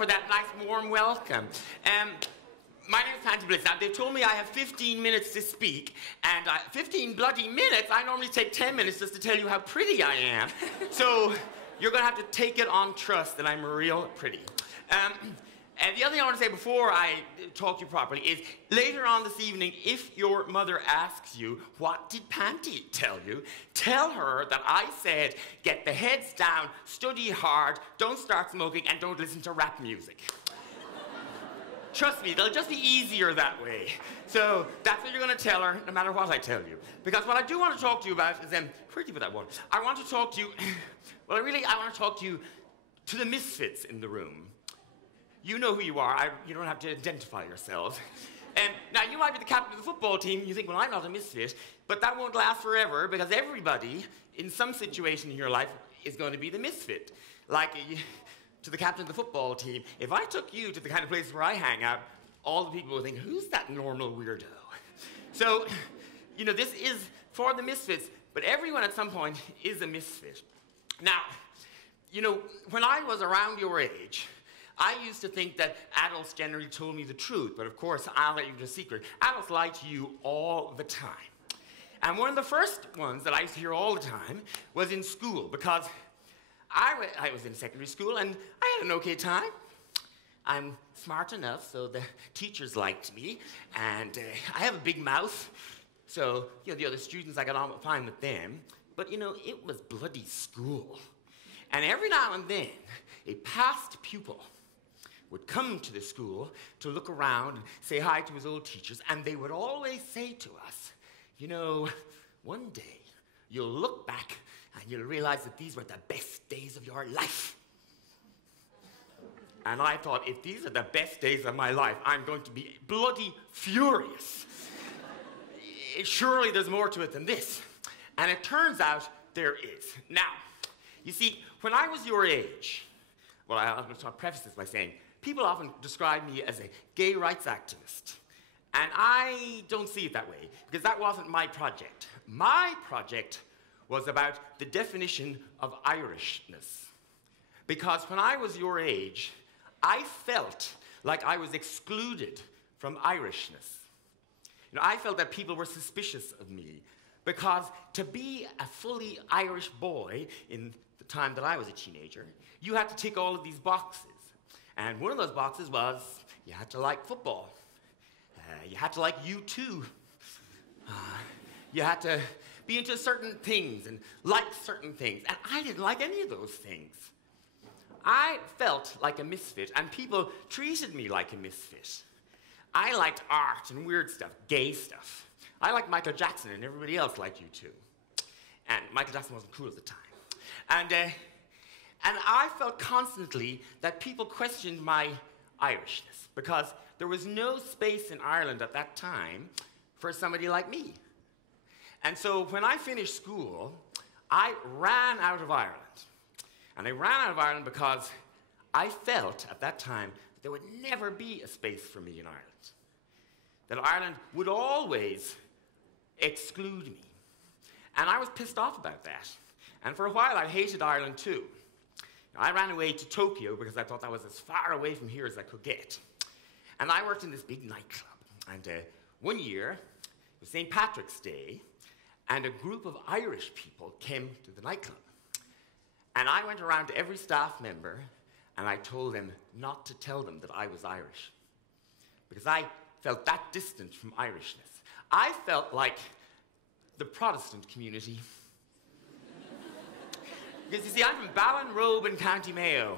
for that nice warm welcome. My name is Panti Bliss. Now, they've told me I have 15 minutes to speak, and 15 bloody minutes? I normally take 10 minutes just to tell you how pretty I am. So, you're going to have to take it on trust that I'm real pretty. And the other thing I want to say before I talk to you properly is, later on this evening, if your mother asks you, what did Panti tell you? Tell her that I said, get the heads down, study hard, don't start smoking, and don't listen to rap music. Trust me, it'll just be easier that way. So that's what you're going to tell her, no matter what I tell you. Because what I do want to talk to you about is, where'd you put that one? I want to talk to you, well, I want to talk to you, to the misfits in the room. You know who you are. You don't have to identify yourselves. Now, you might be the captain of the football team, and you think, well, I'm not a misfit, but that won't last forever, because everybody, in some situation in your life, is going to be the misfit. Like, to the captain of the football team, if I took you to the kind of place where I hang out, all the people would think, who's that normal weirdo? So, you know, this is for the misfits, but everyone at some point is a misfit. Now, you know, when I was around your age, I used to think that adults generally told me the truth, but of course, I'll let you know a secret. Adults lie to you all the time. And one of the first ones that I used to hear all the time was in school, because I was in secondary school, and I had an okay time. I'm smart enough, so the teachers liked me, and I have a big mouth, so, you know, the other students, I got on fine with them. But, you know, it was bloody school. And every now and then, a past pupil would come to the school to look around and say hi to his old teachers, and they would always say to us, you know, one day you'll look back and you'll realize that these were the best days of your life. And I thought, if these are the best days of my life, I'm going to be bloody furious. Surely there's more to it than this. And it turns out there is. Now, you see, when I was your age, well, I'm going to preface this by saying, people often describe me as a gay rights activist. And I don't see it that way, because that wasn't my project. My project was about the definition of Irishness. Because when I was your age, I felt like I was excluded from Irishness. You know, I felt that people were suspicious of me, because to be a fully Irish boy in the time that I was a teenager, you had to tick all of these boxes. And one of those boxes was, you had to like football. You had to like U2. You had to be into certain things and like certain things. And I didn't like any of those things. I felt like a misfit, and people treated me like a misfit. I liked art and weird stuff, gay stuff. I liked Michael Jackson, and everybody else liked U2. And Michael Jackson wasn't cool at the time. And I felt constantly that people questioned my Irishness, because there was no space in Ireland at that time for somebody like me. And so when I finished school, I ran out of Ireland. And I ran out of Ireland because I felt at that time that there would never be a space for me in Ireland. That Ireland would always exclude me. And I was pissed off about that. And for a while, I hated Ireland too. I ran away to Tokyo because I thought that was as far away from here as I could get. And I worked in this big nightclub. And one year, it was St. Patrick's Day, and a group of Irish people came to the nightclub. And I went around to every staff member, and I told them not to tell them that I was Irish, because I felt that distant from Irishness. I felt like the Protestant community. Because you see, I'm from Ballinrobe in County Mayo.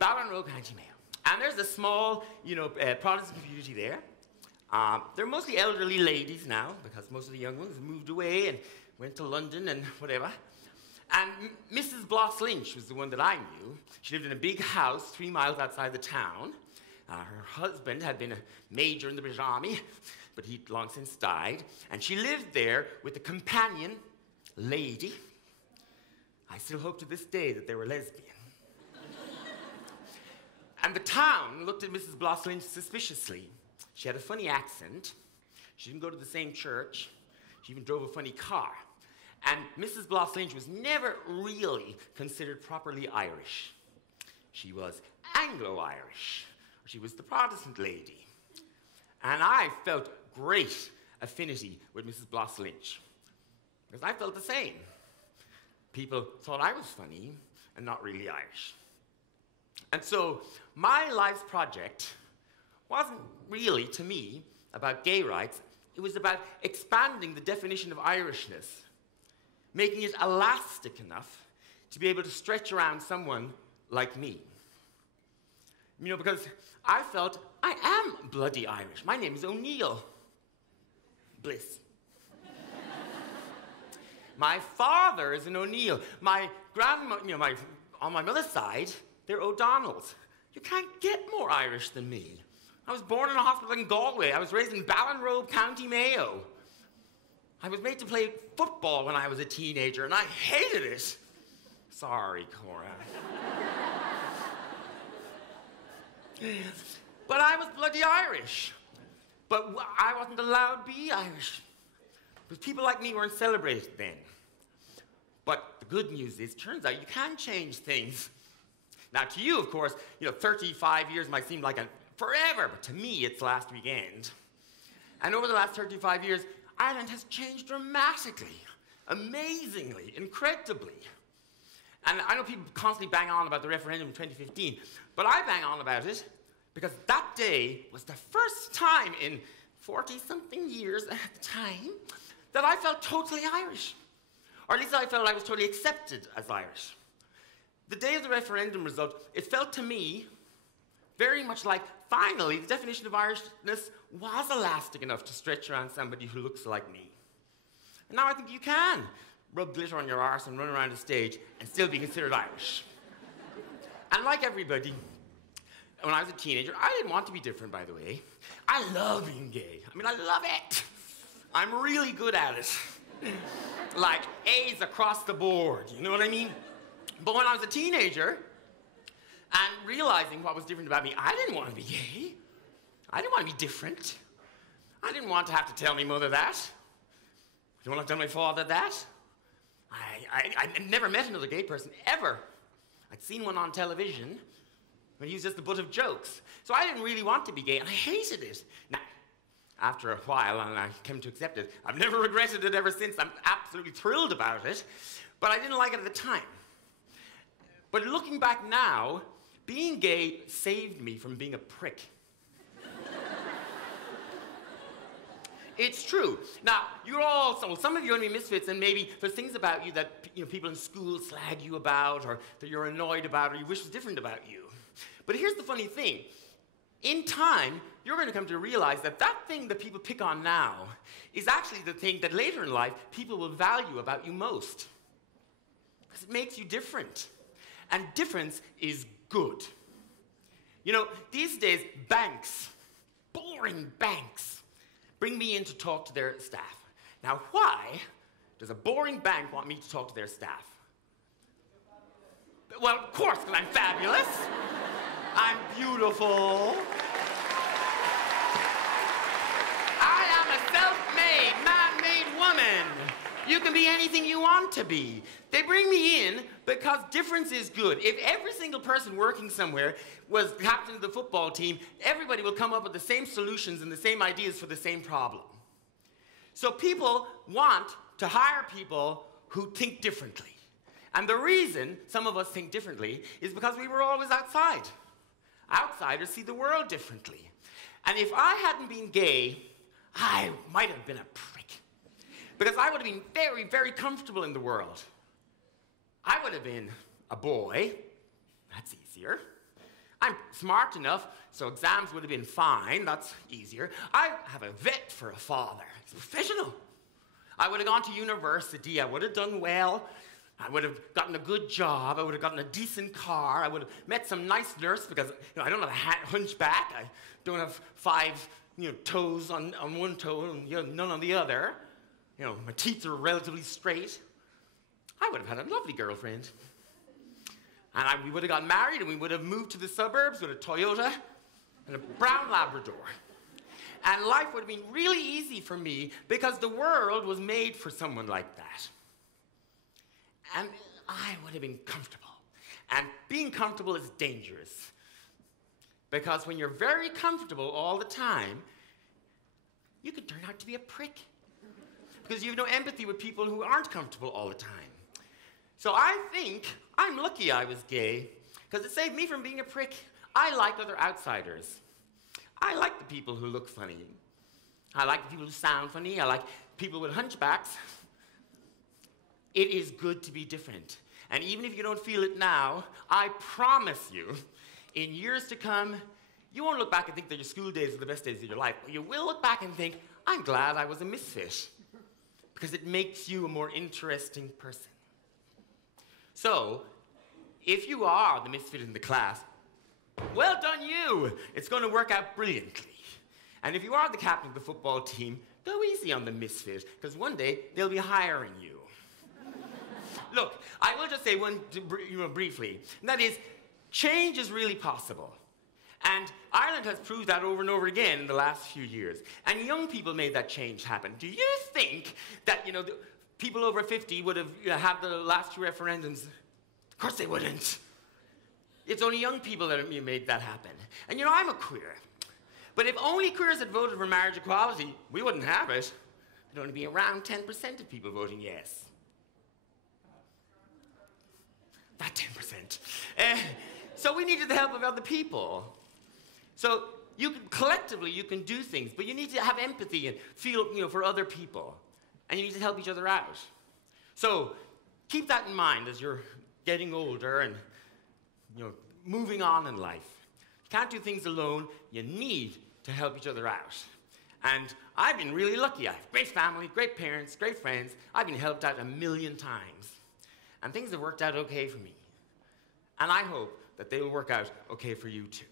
Ballinrobe, County Mayo. And there's a small, you know, Protestant community there. They're mostly elderly ladies now, because most of the young ones moved away and went to London and whatever. And Mrs. Bloss Lynch was the one that I knew. She lived in a big house 3 miles outside the town. Her husband had been a major in the British Army, but he'd long since died. And she lived there with a companion lady. I still hope to this day that they were lesbian. And the town looked at Mrs. Bloss Lynch suspiciously. She had a funny accent. She didn't go to the same church. She even drove a funny car. And Mrs. Bloss Lynch was never really considered properly Irish. She was Anglo-Irish. She was the Protestant lady. And I felt great affinity with Mrs. Bloss Lynch, because I felt the same. People thought I was funny and not really Irish. And so my life's project wasn't really, to me, about gay rights. It was about expanding the definition of Irishness, making it elastic enough to be able to stretch around someone like me. You know, because I felt I am bloody Irish. My name is O'Neill. Bliss. My father is an O'Neill. My grandma, you know, on my mother's side, they're O'Donnells. You can't get more Irish than me. I was born in a hospital in Galway. I was raised in Ballinrobe, County Mayo. I was made to play football when I was a teenager, and I hated it. Sorry, Cora. But I was bloody Irish. But I wasn't allowed to be Irish, because people like me weren't celebrated then. But the good news is, turns out you can change things. Now, to you, of course, you know, 35 years might seem like forever, but to me, it's last weekend. And over the last 35 years, Ireland has changed dramatically, amazingly, incredibly. And I know people constantly bang on about the referendum in 2015, but I bang on about it because that day was the first time in 40-something years at the time that I felt totally Irish. Or at least I felt I was totally accepted as Irish. The day of the referendum result, it felt to me very much like, finally, the definition of Irishness was elastic enough to stretch around somebody who looks like me. And now I think you can rub glitter on your arse and run around a stage and still be considered Irish. And like everybody, when I was a teenager, I didn't want to be different, by the way. I love being gay. I mean, I love it. I'm really good at it. Like A's across the board, you know what I mean? But when I was a teenager, and realizing what was different about me, I didn't want to be gay. I didn't want to be different. I didn't want to have to tell my mother that. I didn't want to tell my father that. I never met another gay person, ever. I'd seen one on television, but he was just the butt of jokes. So I didn't really want to be gay, and I hated it. Now, after a while, and I came to accept it, I've never regretted it ever since. I'm absolutely thrilled about it, but I didn't like it at the time. But looking back now, being gay saved me from being a prick. It's true. Now, you're all, some of you are going to be misfits, and maybe there's things about you that people in school slag you about, or that you're annoyed about, or you wish was different about you. But here's the funny thing. In time, you're going to come to realize that that thing that people pick on now is actually the thing that later in life people will value about you most. Because it makes you different. And difference is good. You know, these days, banks, boring banks, bring me in to talk to their staff. Now, why does a boring bank want me to talk to their staff? Well, of course, because I'm fabulous. I'm beautiful. I am a self-made, man-made woman. You can be anything you want to be. They bring me in because difference is good. If every single person working somewhere was captain of the football team, everybody will come up with the same solutions and the same ideas for the same problem. So people want to hire people who think differently. And the reason some of us think differently is because we were always outside. Outsiders see the world differently. And if I hadn't been gay, I might have been a prick. Because I would have been very, very comfortable in the world. I would have been a boy. That's easier. I'm smart enough, so exams would have been fine. That's easier. I have a vet for a father. He's professional. I would have gone to university. I would have done well. I would have gotten a good job. I would have gotten a decent car. I would have met some nice nurse because I don't have a hunchback. I don't have 5 toes on one toe and none on the other. My teeth are relatively straight. I would have had a lovely girlfriend. And we would have gotten married and we would have moved to the suburbs with a Toyota and a brown Labrador. And life would have been really easy for me because the world was made for someone like that. And I would have been comfortable. And being comfortable is dangerous. Because when you're very comfortable all the time, you can turn out to be a prick. Because you have no empathy with people who aren't comfortable all the time. So I think I'm lucky I was gay, because it saved me from being a prick. I like other outsiders. I like the people who look funny. I like the people who sound funny. I like people with hunchbacks. It is good to be different. And even if you don't feel it now, I promise you, in years to come, you won't look back and think that your school days are the best days of your life. You will look back and think, I'm glad I was a misfit, because it makes you a more interesting person. So, if you are the misfit in the class, well done you! It's going to work out brilliantly. And if you are the captain of the football team, go easy on the misfit, because one day they'll be hiring you. Look, I will just say one briefly, and that is, change is really possible. And Ireland has proved that over and over again in the last few years. And young people made that change happen. Do you think that, the people over 50 would have had the last two referendums? Of course they wouldn't. It's only young people that have made that happen. And I'm a queer. But if only queers had voted for marriage equality, we wouldn't have it. There'd only be around 10% of people voting yes. That 10%. So we needed the help of other people. So collectively you can do things, but you need to have empathy and feel, for other people. And you need to help each other out. So keep that in mind as you're getting older and, moving on in life. You can't do things alone. You need to help each other out. And I've been really lucky. I have great family, great parents, great friends. I've been helped out 1,000,000 times. And things have worked out okay for me. And I hope that they will work out okay for you too.